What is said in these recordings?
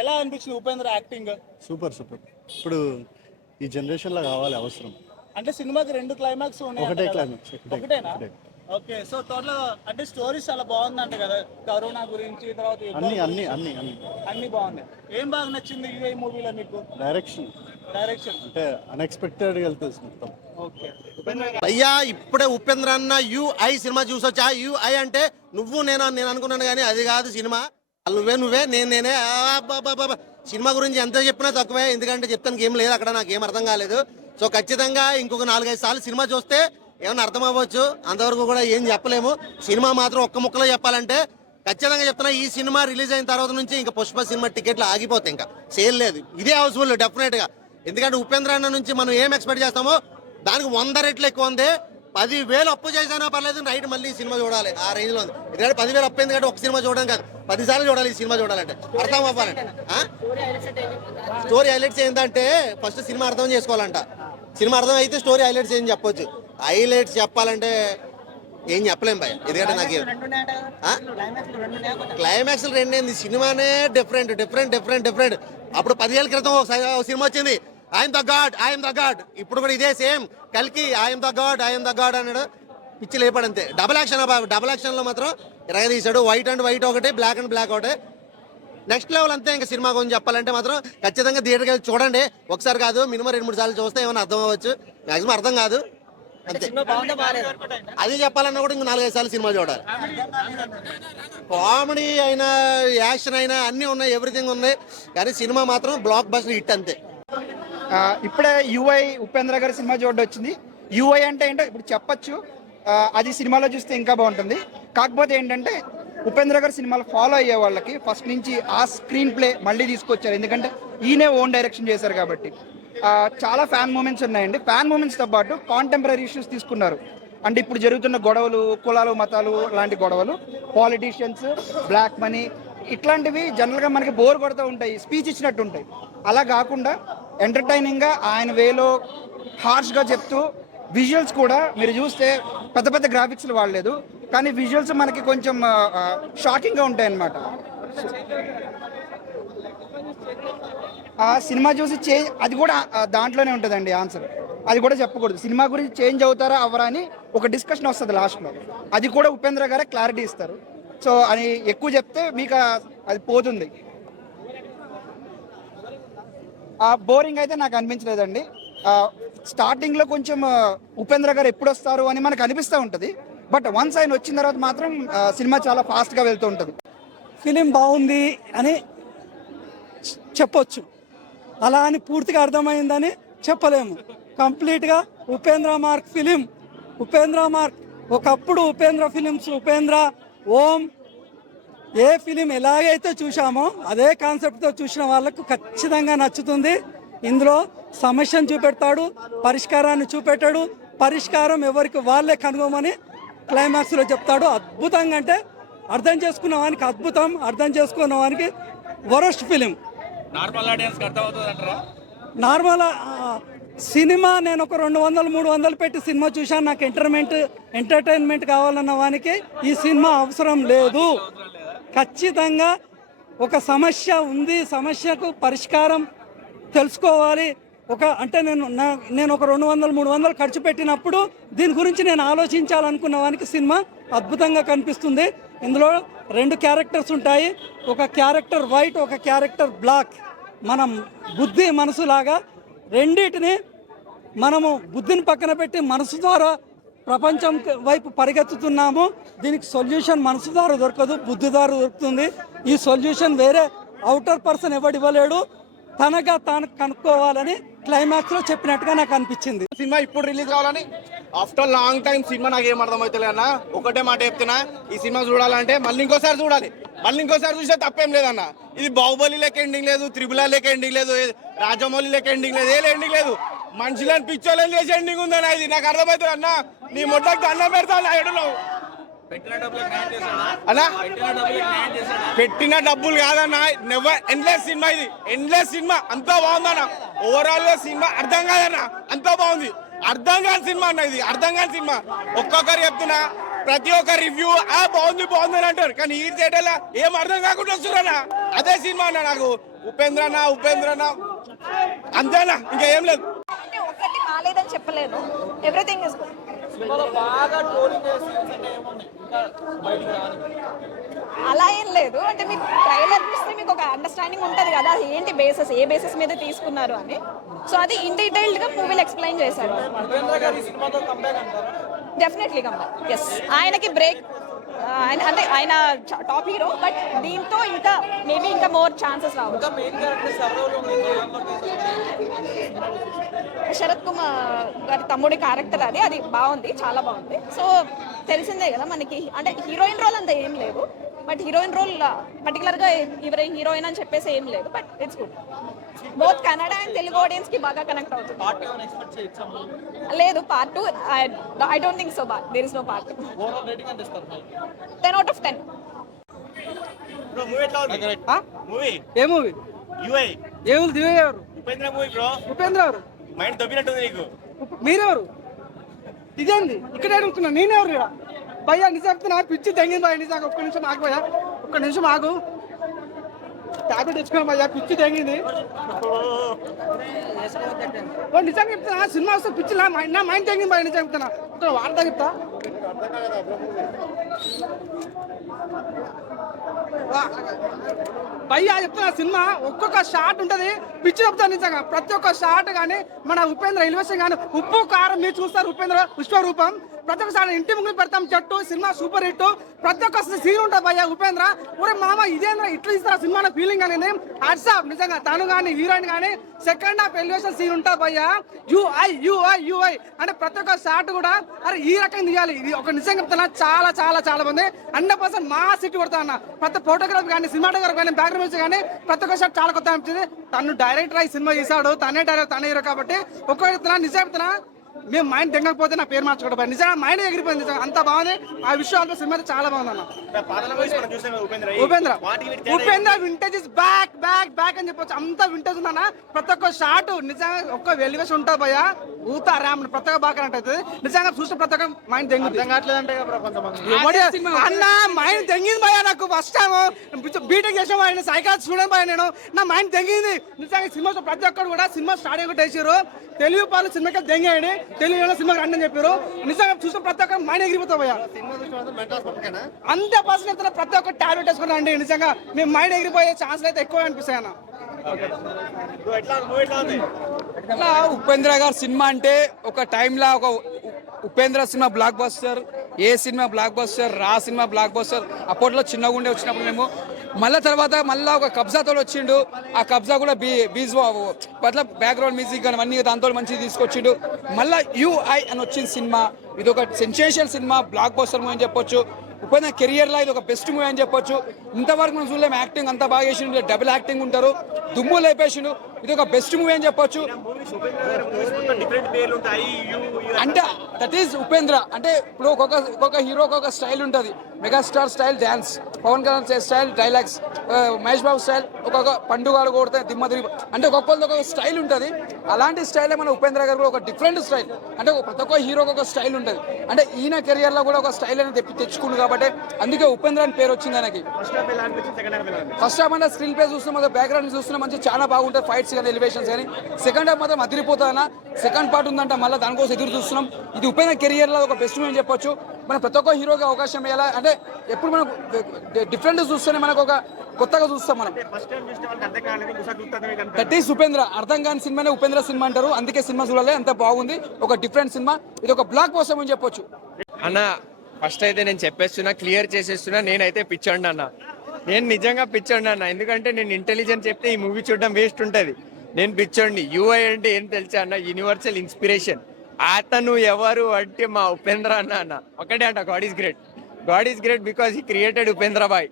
ఎలా అనిపించింది Upendra acting? Super super. ఇప్పుడు ఈ జనరేషన్ లో కావాలి అవసరం. అంటే సినిమాకి 2 క్లైమాక్స్ ఉన్నాయి. ఒకటే క్లైమాక్స్. ఒకటేనా? ఓకే. సో టోటల్ అంటే స్టోరీస్ చాలా బాగుందంట కదా, కరోనా గురించి, తర్వాత అన్ని అన్ని అన్ని అన్ని అన్ని బాగున్నాయి. ఏం బాగా నచ్చింది ఈ మూవీలో మీకు? డైరెక్షన్ డైరెక్షన్ అంటే అన్ఎక్స్పెక్టెడ్ గా వెళ్తుంది మొత్తం. ఓకే. అయ్యా ఇప్పుడే ఉపేంద్ర అన్న యుఐ సినిమా చూసొచ్చా. యుఐ అంటే నువ్వు నేను అనుకున్నాను, కానీ అది కాదు సినిమా. నువ్వే నేనే సినిమా గురించి ఎంత చెప్పినా తక్కువే, ఎందుకంటే చెప్తానికి ఏం లేదు అక్కడ, నాకు ఏం అర్థం కాలేదు. సో ఖచ్చితంగా ఇంకొక 4-5 సార్లు సినిమా చూస్తే ఏమన్నా అర్థం అవ్వచ్చు, అంతవరకు కూడా ఏం చెప్పలేము. సినిమా మాత్రం ఒక్క ముక్కలో చెప్పాలంటే ఖచ్చితంగా చెప్తున్నా, ఈ సినిమా రిలీజ్ అయిన తర్వాత నుంచి ఇంకా పుష్ప సినిమా టికెట్లు ఆగిపోతాయి, ఇంకా సేల్ లేదు. ఇదే హౌస్ఫుల్ డెఫినెట్ గా, ఎందుకంటే ఉపేంద్ర అన్న నుంచి మనం ఏం ఎక్స్పెక్ట్ చేస్తామో దానికి 100 రెట్లు ఎక్కువ ఉంది. 10,000 అప్పు చేసినా పర్లేదు, నైట్ మళ్ళీ ఈ సినిమా చూడాలి ఆ రేంజ్ లో ఉంది. ఎందుకంటే 10,000 అప్పు ఎందుకంటే ఒక సినిమా చూడడం కాదు, 10 సార్లు చూడాలి ఈ సినిమా చూడాలంటే, అర్థం అవ్వాలంటే. స్టోరీ హైలైట్స్ ఏంటంటే ఫస్ట్ సినిమా అర్థం చేసుకోవాలంట. సినిమా అర్థం అయితే స్టోరీ హైలైట్స్ ఏం చెప్పొచ్చు. హైలైట్స్ చెప్పాలంటే ఏం చెప్పలేం భయ, ఎందుకంటే నాకు క్లైమాక్స్ 2 ఏంది, సినిమానే డిఫరెంట్ డిఫరెంట్ డిఫరెంట్ డిఫరెంట్. అప్పుడు 10 ఏళ్ళ క్రితం ఒక సినిమా వచ్చింది, ఐఎమ్ ద గాడ్. ఇప్పుడు కూడా ఇదే సేమ్ కలికి ఐఎమ్ ద గాడ్ అన్నాడు, పిచ్చి లేపాడంతే. డబుల్ యాక్షన్ లో మాత్రం తీసాడు. వైట్ అండ్ వైట్ ఒకటి, బ్లాక్ అండ్ బ్లాక్ ఒకటి, నెక్స్ట్ లెవెల్ అంతే. ఇంకా సినిమా గురించి చెప్పాలంటే మాత్రం ఖచ్చితంగా థియేటర్కి వెళ్ళి చూడండి. ఒకసారి కాదు, మినిమం 2-3 సార్లు చూస్తే ఏమైనా అర్థం అవ్వచ్చు, మాక్సిమం అర్థం కాదు అంతే. అది చెప్పాలన్నా కూడా ఇంకా 4-5 సార్లు సినిమా చూడాలి. కామెడీ అయినా యాక్షన్ అయినా అన్నీ ఉన్నాయి, ఎవ్రీథింగ్ ఉంది, కానీ సినిమా మాత్రం బ్లాక్ బస్టర్ హిట్ అంతే. ఇప్పుడే యుఐ ఉపేంద్ర గారి సినిమా చూడడం వచ్చింది. యుఐ అంటే ఏంటో ఇప్పుడు చెప్పచ్చు, అది సినిమాలో చూస్తే ఇంకా బాగుంటుంది. కాకపోతే ఏంటంటే ఉపేంద్ర గారి సినిమాలు ఫాలో అయ్యే వాళ్ళకి ఫస్ట్ నుంచి ఆ స్క్రీన్ ప్లే మళ్ళీ తీసుకొచ్చారు, ఎందుకంటే ఈయనే ఓన్ డైరెక్షన్ చేశారు కాబట్టి. చాలా ఫ్యాన్ మూమెంట్స్ ఉన్నాయండి. ఫ్యాన్ మూమెంట్స్తో పాటు కాంటెంపరీ ఇష్యూస్ తీసుకున్నారు. అంటే ఇప్పుడు జరుగుతున్న గొడవలు, కులాలు మతాలు లాంటి గొడవలు, పాలిటీషియన్స్, బ్లాక్ మనీ, ఇట్లాంటివి జనరల్గా మనకి బోర్ కొడుతూ ఉంటాయి, స్పీచ్ ఇచ్చినట్టు ఉంటాయి. అలా కాకుండా ఎంటర్టైనింగ్గా ఆయన వేలో హార్ష్గా చెప్తూ, విజువల్స్ కూడా మీరు చూస్తే పెద్ద పెద్ద గ్రాఫిక్స్లు వాడలేదు, కానీ విజువల్స్ మనకి కొంచెం షాకింగ్గా ఉంటాయి అన్నమాట. ఆ సినిమా చూసి అది కూడా దాంట్లోనే ఉంటుందండి ఆన్సర్. అది కూడా చెప్పకూడదు, సినిమా గురించి చేంజ్ అవుతారా అవరా అని ఒక డిస్కషన్ వస్తుంది లాస్ట్లో, అది కూడా ఉపేంద్ర గారే క్లారిటీ ఇస్తారు. సో అని ఎక్కువ చెప్తే మీకు అది పోతుంది. బోరింగ్ అయితే నాకు అనిపించలేదండి. స్టార్టింగ్లో కొంచెం ఉపేంద్ర గారు ఎప్పుడు వస్తారు అని మనకు అనిపిస్తూ ఉంటుంది, బట్ వన్స్ ఆయన వచ్చిన తర్వాత మాత్రం సినిమా చాలా ఫాస్ట్గా వెళ్తూ ఉంటుంది. ఫిలిం బాగుంది అని చెప్పొచ్చు, అలా అని పూర్తిగా అర్థమైందని చెప్పలేము. కంప్లీట్గా Upendra mark film. Upendra mark ఒకప్పుడు ఉపేంద్ర ఫిలిమ్స్, ఉపేంద్ర, ఓం, ఏ ఫిలిం ఎలాగైతే చూసామో అదే కాన్సెప్ట్తో చూసిన వాళ్ళకు ఖచ్చితంగా నచ్చుతుంది. ఇందులో సమస్యను చూపెడతాడు, పరిష్కారాన్ని చూపెట్టాడు. పరిష్కారం ఎవరికి వాళ్ళే కనుగొమని క్లైమాక్స్లో చెప్తాడు. అద్భుతంగా, అంటే అర్థం చేసుకున్న వానికి అద్భుతం, అర్థం చేసుకున్న వానికి వరస్ట్ ఫిలిం. నార్మల్ సినిమా నేను ఒక 200-300 పెట్టి సినిమా చూశాను, నాకు ఎంటర్టైన్మెంట్ కావాలన్న వానికి ఈ సినిమా అవసరం లేదు. ఖచ్చితంగా ఒక సమస్య ఉంది, సమస్యకు పరిష్కారం తెలుసుకోవాలి. అంటే నేను ఒక 200-300 ఖర్చు పెట్టినప్పుడు దీని గురించి నేను ఆలోచించాలనుకున్న వానికి సినిమా అద్భుతంగా కనిపిస్తుంది. ఇందులో 2 క్యారెక్టర్స్ ఉంటాయి, ఒక క్యారెక్టర్ వైట్, ఒక క్యారెక్టర్ బ్లాక్. మనం బుద్ధి మనసులాగా రెండింటిని మనము బుద్ధిని పక్కన పెట్టి మనసు ద్వారా ప్రపంచం వైపు పరిగెత్తుతున్నాము. దీనికి సొల్యూషన్ మనసు ద్వారా దొరకదు, బుద్ధి ద్వారా దొరుకుతుంది. ఈ సొల్యూషన్ వేరే అవుటర్ పర్సన్ ఎవడు ఇవ్వలేడు, తనగా తాను కనుక్కోవాలని క్లైమాక్స్లో చెప్పినట్టుగా నాకు అనిపించింది. సినిమా ఇప్పుడు రిలీజ్ కావాలని ఆఫ్టర్ లాంగ్ టైం సినిమా నాకు ఏం అర్థమవుతలే అన్న. ఒకటే మాట చెప్తున్నా, ఈ సినిమా చూడాలంటే మళ్ళీ ఇంకోసారి చూడాలి. మళ్ళీ ఇంకోసారి చూస్తే తప్పేం లేదన్న. ఇది బాహుబలి లెక్క ఎండింగ్ లేదు, త్రిబుల్ ఆర్ లెక్క ఎండింగ్ లేదు, రాజమౌళి లెక్క ఎండింగ్ లేదు, ఏ ఎండింగ్ లేదు. మనుషులని పిచ్చోళ్ళని చేసే ఎండింగ్ ఉందన్న. ఇది నాకు అర్థమవుతుంది అన్న. నీ మొట్టకి అన్నం పెడతాను ఎడులో అన్నా. పెట్టిన డబ్బులు కాదన్న, నెవర్ ఎండ్లెస్ సినిమా. ఇది ఎండ్లెస్ సినిమా, అంతా బాగుందన్న. ఓవరాల్ గా సినిమా అర్థం కాదన్న, అంతా బాగుంది. అర్థం కాని సినిమా అన్న, ఇది అర్థం కాని సినిమా. ఒక్కొక్కరు చెప్తున్నా, ప్రతి ఒక్క రివ్యూ బాగుంది బాగుంది అని అంటారు, కానీ ఈ థియేటర్లో ఏం అర్థం కాకుండా వస్తున్నారన్నా. అదే సినిమా అన్న నాకు ఉపేంద్రనా అంతేనా, ఇంకా ఏం లేదు. అంటే ఒక్కటి బాలేదని చెప్పలేను, ఎవ్రీథింగ్ ఇస్ గుడ్. బాగా ట్రోలింగ్ చేసి ఏమున్నాయి ఇంకా బయటికి రాని? అలా ఏం లేదు, అంటే మీకు ట్రైలర్ చూస్తే మీకు ఒక అండర్స్టాండింగ్ ఉంటుంది కదా ఏంటి బేసెస్, ఏ బేసెస్ మీద తీసుకున్నారు అని. సో అది ఇన్ డీటెయిల్డ్ గా మూవీలో ఎక్స్ప్లెయిన్ చేశారు. ఉపేంద్ర గారు ఈ సినిమాతో కంబ్యాక్ అంటారా? Definitely comeback, yes. ఆయనకి బ్రేక్, ఆయన టాప్ హీరో, బట్ దీంతో ఇంకా మేబీ ఇంకా మోర్ ఛాన్సెస్ రావు. ఇంకా మెయిన్ క్యారెక్టర్ ఎవరెవరు ఉంది? శరత్ కుమార్ గారి తమ్ముడి క్యారెక్టర్ అది బాగుంది, చాలా బాగుంది. సో తెలిసిందే కదా మనకి, అంటే హీరోయిన్ రోల్ అంత ఏం లేదు, బట్ హీరోయిన్ రోల్ పర్టికులర్గా ఎవరి హీరోయిన్ అని చెప్పేసి ఏం లేదు, but it's good. Both Kannada and Telugu audience కి బాగా కనెక్ట్ అవుతుంది. పార్ట్ ఏమైనా ఎక్స్పెక్ట్ చేయొచ్చా? లేదు, part 2 I don't think so, there is no part 2. Overall rating ఎంత ఇస్తారు? 10 out of 10. బ్రో మూవీ ఎట్లా ఉంది? మూవీ ఏ మూవీ? యూఐ ఏముంది? దివ్య ఎవరు? Upendra movie bro. ఉపేంద్ర ఎవరు? మైండ్ దొబ్బినట్టుంది నీకు. మీరెవరు? ఇదేంది ఇక్కడ అడుగుతున్నా, నేనెవరు ఇక్కడ? భయ్యా నిజం చెప్తున్నా, పిచ్చి తెంగింది భయ్య, నిజంగా. ఒక్క నిమిషం ఆగు భయ్యా, ఒక్క నిమిషం ఆగు. టాబ్లెట్ తెచ్చుకోండి భయ్యా, పిచ్చి తెంగింది. నిజంగా చెప్తున్నా, సినిమా వస్తే పిచ్చి నా మైండ్ తెంగింది భయ్య, నిజం చెప్తున్నా. ఒక వార్త చెప్తా. భయ్యా చెప్తున్నా, సినిమా ఒక్కొక్క షాట్ ఉంటది, పిచ్చి చెప్తాను నిజంగా. ప్రతి ఒక్క షాట్ కానీ మన ఉపేంద్ర ఎలివేషన్ కానీ, ఉప్పు కారం మీరు చూస్తారు ఉపేంద్ర విశ్వరూపం. ప్రతి ఒక్కసారి ఇంటి ముందు పెడతాం చెట్టు, సినిమా సూపర్ హిట్. ప్రతి ఒక్క సీన్ ఉంటుంది భయ్యా ఉపేంద్ర. ఊరే మామ ఇదేంద్ర ఇట్లా ఇస్తారా సినిమా ఫీలింగ్ అనేది వాట్సాప్ నిజంగా. తను కానీ హీరోయిన్ కానీ సెకండ్ హాఫ్ ఎలివేషన్ సీన్ ఉంటుంది భయ్యా. యూఐ అంటే ప్రతి ఒక్క షాట్ కూడా అరే ఈ రకంగా తీయాలి. ఇది ఒక నిజంగా చెప్తున్నా, చాలా చాలా చాలా మంది 100% మా సిటీ కొడతా అన్న. ప్రతి ఫోటోగ్రఫీ కానీ, సినిమాటోగ్రఫీ కానీ, బ్యాక్గ్రౌండ్ మ్యూజిక్ కానీ ప్రతి ఒక్క షాట్ చాలా కొత్త అనిపించింది. తను డైరెక్టర్ అయి సినిమా తీసాడు, తనే డైరెక్టర్, తనే హీరో కాబట్టి ఒక్క చెప్తున్నా, నిజం చెప్తున్నా, మేము మైండ్ తెగకపోతే నా పేరు మార్చుకోవడం నిజంగా మైండ్ ఎగిరిపోయింది. నిజంగా అంత బాగుంది. ఆ విషయాల్లో సినిమా చాలా బాగుంది అన్న. ఉపేంద్ర వింటేజ్ ఇస్ బ్యాక్ అని చెప్పొచ్చు. అంత వింటేజ్ ఉందన్న. ప్రతి ఒక్క షాట్ నిజంగా ఒక్క ఎలివేషన్ ఉంటుంది భయ, ఊత ర్యామ్ ప్రతి ఒక్క బాగా కనెక్ట్ అవుతుంది. నిజంగా చూసిన ప్రతి ఒక్క మైండ్ తెంగింది అన్న. మైండ్ తెంగింది భయ నాకు. ఫస్ట్ టైం బీటెక్ చేసిన భయ, సైకాలజీ స్టూడెంట్ భయ నేను. నా మైండ్ తెంగింది నిజంగా. సినిమా ప్రతి ఒక్కరు కూడా సినిమా స్టార్ట్ ఒకటి వేసారు, తెలుగు పాలు సినిమాకి తెంగాయండి, తెలుగు సినిమాకి రండి అని చెప్పారు. నిజంగా చూసిన ప్రతి ఒక్క మైండ్ ఎగిరిపోతావు భయ. 100% ప్రతి ఒక్క టాబ్లెట్ వేసుకున్నా అండి. నిజంగా మేము మైండ్ ఎగిరిపోయే ఛాన్స్లు అయితే ఎక్కువ అనిపిస్తాయి అన్న. ఇట్లా ఉపేంద్ర గారి సినిమా అంటే ఒక టైంలో ఒక ఉపేంద్ర సినిమా బ్లాక్ బస్టర్, ఏ సినిమా బ్లాక్ బస్టర్, రా సినిమా బ్లాక్ బస్టర్. అప్పట్లో చిన్నగా ఉండే వచ్చినప్పుడు మేము మళ్ళీ తర్వాత మళ్ళీ ఒక కబ్జాతో వచ్చిండు. ఆ కబ్జా కూడా బీజ్ పట్ల బ్యాక్గ్రౌండ్ మ్యూజిక్ కానీ అన్ని దాంతో మంచిగా తీసుకొచ్చిండు. మళ్ళీ యూఐ అని వచ్చిన సినిమా, ఇది ఒక sensational cinema, block buster movie అని చెప్పొచ్చు. ఉపేంద్ర కెరియర్లో ఇది ఒక బెస్ట్ మూవీ అని చెప్పొచ్చు. ఇంతవరకు మనం చూడలేము, యాక్టింగ్ అంతా బాగా చేసిండు, డబుల్ యాక్టింగ్ ఉంటారు, దుమ్ము లేపేసిండు. ఇది ఒక బెస్ట్ మూవీ అని చెప్పొచ్చు. అంటే దట్ ఈస్ ఉపేంద్ర. అంటే ఇప్పుడు ఒక్కొక్క హీరో ఒక్కొక్క స్టైల్ ఉంటుంది. Megastar style dance, Pawan Kalyan style dialogues, Mahesh Babu style, ఒక్కొక్క పండుగలు కొడితే దిమ్మ తిరిగి, అంటే ఒక్కొక్కరికి ఒక్కొక్క స్టైల్ ఉంటుంది. అలాంటి స్టైలే మన ఉపేంద్ర గారు కూడా ఒక డిఫరెంట్ స్టైల్. అంటే ప్రతి ఒక్క హీరోకి ఒక స్టైల్ ఉంటుంది. అంటే ఈయన కెరియర్లో కూడా ఒక స్టైల్ అనేది తెచ్చుకుండు కాబట్టి అందుకే ఉపేంద్ర అని పేరు వచ్చింది ఆయనకి. ఫస్ట్ హాఫ్ అంటే స్క్రీన్ ప్లే చూస్తున్నాం, బ్యాక్గ్రౌండ్ చూస్తున్నాం, మంచి చాలా బాగుంటుంది, ఫైట్స్ కానీ ఎలివేషన్స్ కానీ. సెకండ్ హాఫ్ మాత్రం అదిరిపోతుందన్న. సెకండ్ పార్ట్ ఉందంట, మళ్ళీ దానికోసం ఎదురు చూస్తున్నాం. ఇది ఉపేంద్ర కెరియర్లో ఒక బెస్ట్ మూవీ అని చెప్పొచ్చు. మనం ప్రతి ఒక్క హీరోకి అవకాశం ఇవ్వాలి. అంటే ఎప్పుడు మనం డిఫరెంట్ చూస్తేనే మనకు ఒక కొత్తగా చూస్తాం మనం. That is Upendra. అర్థం కాని సినిమానే ఉపేంద్ర సినిమా అంటారు, అందుకే సినిమా చూడాలి. అంత బాగుంది, ఒక డిఫరెంట్ సినిమా. ఇది ఒక బ్లాక్ బస్టర్ అని చెప్పొచ్చు అన్న. ఫస్ట్ అయితే నేను చెప్పేస్తున్నా, క్లియర్ చేసేస్తున్నా, నేనైతే పిచ్చండి అన్న. నేను నిజంగా పిచ్చండి అన్న. ఎందుకంటే నేను ఇంటెలిజెన్స్ చెప్తే ఈ మూవీ చూడడం వేస్ట్ ఉంటుంది. నేను పిచ్చండి. యూఐ అంటే ఏం తెలుసా అన్న? Universal inspiration. అతను ఎవరు అంటే మా ఉపేంద్ర అన్న ఒకటే అంట, god is great because he created Upendra boy.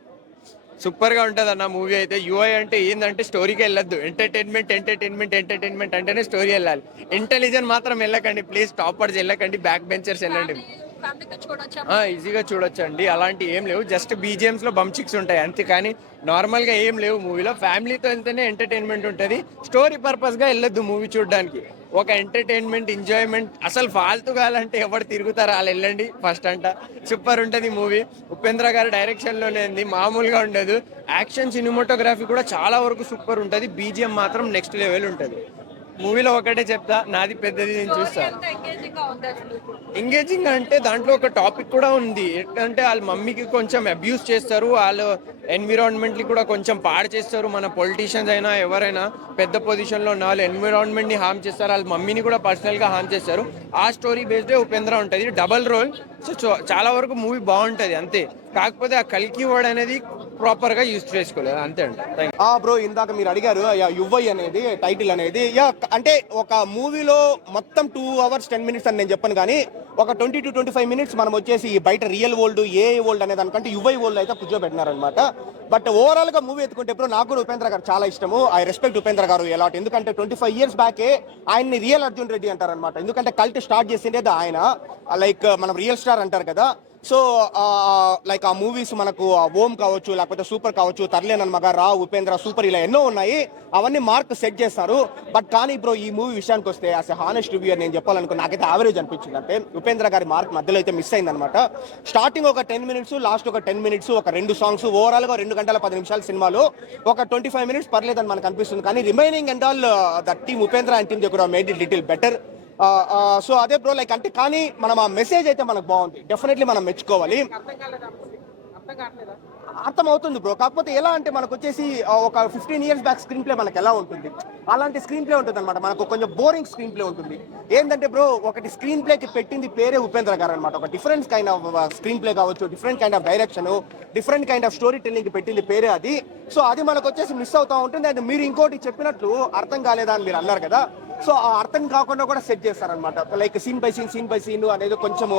Super గా ఉంటది అన్న మూవీ అయితే. యూఐ అంటే ఏంటంటే స్టోరీకి వెళ్ళొద్దు, ఎంటర్టైన్మెంట్ అంటేనే స్టోరీ వెళ్ళాలి. ఇంటెలిజెంట్ మాత్రం వెళ్ళకండి ప్లీజ్, టాపర్స్ వెళ్ళకండి, బ్యాక్ బెంచర్స్ వెళ్ళండి. ఈజీగా చూడొచ్చండి. అలాంటి ఏం లేవు, జస్ట్ బీజిఎమ్స్ లో బంచిక్స్ ఉంటాయి అంతే, కానీ నార్మల్ గా ఏం లేవు మూవీలో. ఫ్యామిలీతో వెళ్తేనే ఎంటర్టైన్మెంట్ ఉంటుంది, స్టోరీ పర్పస్ గా వెళ్ళొద్దు మూవీ చూడడానికి. ఒక ఎంటర్టైన్మెంట్ ఎంజాయ్మెంట్. అసలు ఫాల్తు కావాలంటే ఎవరు తిరుగుతారు, వాళ్ళు వెళ్ళండి ఫస్ట్ అంట. సూపర్ ఉంటుంది మూవీ. ఉపేంద్ర గారి డైరెక్షన్లోనే ఉంది, మామూలుగా ఉండదు. యాక్షన్ సినిమాటోగ్రఫీ కూడా చాలా వరకు సూపర్ ఉంటుంది. బీజిఎం మాత్రం నెక్స్ట్ లెవెల్ ఉంటుంది. మూవీలో ఒకటే చెప్తా, నాది పెద్దది నేను చూస్తాను. ఎంగేజింగ్ అంటే దాంట్లో ఒక టాపిక్ కూడా ఉంది. ఎట్లంటే వాళ్ళ మమ్మీకి కొంచెం అబ్యూస్ చేస్తారు, వాళ్ళు ఎన్విరాన్మెంట్ని కూడా కొంచెం పాడు చేస్తారు. మన పొలిటీషియన్స్ అయినా ఎవరైనా పెద్ద పొజిషన్లో ఉన్న వాళ్ళు ఎన్విరాన్మెంట్ని హార్మ్ చేస్తారు, వాళ్ళ మమ్మీని కూడా పర్సనల్గా హార్మ్ చేస్తారు. ఆ స్టోరీ బేస్డే ఉపేంద్ర ఉంటుంది. Double role. సో చాలా వరకు మూవీ బాగుంటుంది అంతే. కాకపోతే ఆ కల్కి వర్డ్ అనేది ప్రాపర్గా యూజ్ చేసుకోలేదు అంతే అంట. బ్రో ఇందాక మీరు అడిగారు యువై అనేది టైటిల్ అనేది అంటే ఒక మూవీలో మొత్తం 2 hours 10 minutes అని నేను చెప్పను, కానీ ఒక 20 to 25 minutes మనం వచ్చేసి బయట రియల్ వరల్డ్ ఏ వరల్డ్ అనే దానికంటే యువై వరల్డ్ అయితే కూర్చోబెట్టినారనమాట. బట్ ఓవరాల్ గా మూవీ ఎత్తుకుంటే ఇప్పుడు నాకు కూడా ఉపేంద్ర గారు చాలా ఇష్టము. ఐ రెస్పెక్ట్ ఉపేంద్ర గారు ఎలాట్. ఎందుకంటే 25 years బ్యాకే ఆయన్ని రియల్ అర్జున్ రెడ్డి అంటారనమాట. ఎందుకంటే కల్ట్ స్టార్ట్ చేసిండేది ఆయన, లైక్ మనం రియల్ స్టార్ అంటారు కదా. సో లైక్ ఆ మూవీస్ మనకు ఓం కావచ్చు, లేకపోతే సూపర్ కావచ్చు, తర్లేనన్ మగ, రా, ఉపేంద్ర, సూపర్, ఇలా ఎన్నో ఉన్నాయి. అవన్నీ మార్క్ సెట్ చేస్తారు. బట్ కానీ ఇప్పుడు ఈ మూవీ విషయానికి వస్తే యాజ్ ఎ హానెస్ట్ రివ్యూయర్ నేను చెప్పాలనుకో, నాకైతే యావరేజ్ అనిపించింది. అంటే ఉపేంద్ర గారి మార్క్ మధ్యలో అయితే మిస్ అయిందనమాట. స్టార్టింగ్ ఒక 10 minutes, లాస్ట్ ఒక 10 minutes, ఒక 2 songs, ఓవరాల్ గా 2 గంటల 10 నిమిషాల సినిమాలో ఒక 25 minutes పర్లేదని మనకు అనిపిస్తుంది. కానీ remaining and all the team Upendra and team దగ్గర made it little better. So అదే బ్రో, లైక్ అంటే కానీ మనం ఆ మెసేజ్ అయితే మనకు బాగుంది, డెఫినెట్లీ మనం మెచ్చుకోవాలి. అర్థం అవుతుంది బ్రో. కాకపోతే ఎలా అంటే మనకు వచ్చేసి ఒక 15 years బ్యాక్ స్క్రీన్ ప్లే మనకు ఎలా ఉంటుంది, అలాంటి స్క్రీన్ ప్లే ఉంటుంది అనమాట. మనకు కొంచెం బోరింగ్ స్క్రీన్ ప్లే ఉంటుంది. ఏంటంటే బ్రో, ఒకటి స్క్రీన్ ప్లేకి పెట్టింది పేరే ఉపేంద్ర గారు అనమాట. ఒక different kind of screen play కావచ్చు, different kind of direction, different kind of story telling పెట్టింది పేరే అది. సో అది మనకు వచ్చేసి మిస్ అవుతూ ఉంటుంది. అండ్ మీరు ఇంకోటి చెప్పినట్లు అర్థం కాలేదా అని మీరు అన్నారు కదా. సో ఆ అర్థం కాకుండా కూడా సెట్ చేస్తారనమాట. లైక్ సీన్ బై సీన్ అనేది కొంచెం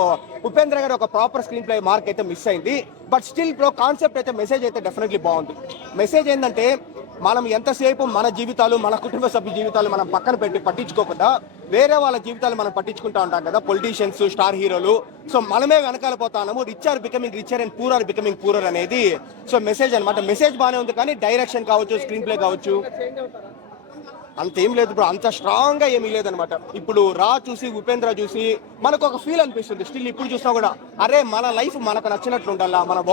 ఉపేంద్ర గారు ఒక ప్రాపర్ స్క్రీన్ ప్లే మార్క్ అయితే మిస్ అయింది. బట్ స్టిల్ ప్రో కాన్సెప్ట్ అయితే మెసేజ్ అయితే డెఫినెట్లీ బాగుంది. మెసేజ్ ఏంటంటే మనం ఎంతసేపు మన జీవితాలు, మన కుటుంబ సభ్య జీవితాలు మనం పక్కన పెట్టి పట్టించుకోకుండా వేరే వాళ్ళ జీవితాలు మనం పట్టించుకుంటా ఉంటాం కదా, పొలిటీషియన్స్, స్టార్ హీరోలు. సో మనమే వెనకాల పోతాము. Rich are becoming richer and poor are becoming poorer అనేది సో మెసేజ్ అనమాట. మెసేజ్ బాగానే ఉంది, కానీ డైరెక్షన్ కావచ్చు, స్క్రీన్ ప్లే కావచ్చు, అంతేం లేదు బ్రో. అంత స్ట్రాంగ్ గా ఏమీ లేదనమాట. ఇప్పుడు రా చూసి, ఉపేంద్ర చూసి మనకు ఒక ఫీల్ అనిపిస్తుంది. స్టిల్ ఇప్పుడు చూసినా కూడా అరే మన లైఫ్ మనకు నచ్చినట్లు ఉండాలా, మనం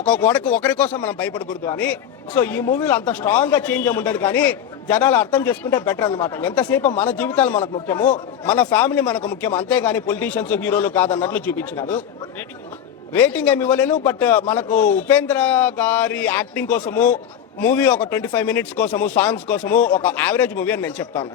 ఒకరి కోసం మనం భయపడకూడదు అని. సో ఈ మూవీలో అంత స్ట్రాంగ్ గా చేంజ్ ఏమి ఉండదు, కానీ జనాలు అర్థం చేసుకుంటే బెటర్ అనమాట. ఎంతసేపు మన జీవితాలు మనకు ముఖ్యము, మన ఫ్యామిలీ మనకు ముఖ్యం, అంతేగాని పొలిటీషియన్స్, హీరోలు కాదన్నట్లు చూపించినారు. రేటింగ్ ఏమి ఇవ్వలేను, బట్ మనకు ఉపేంద్ర గారి యాక్టింగ్ కోసము, మూవీ ఒక 25 minutes కోసము, సాంగ్స్ కోసము ఒక యావరేజ్ మూవీ అని నేను చెప్తాను.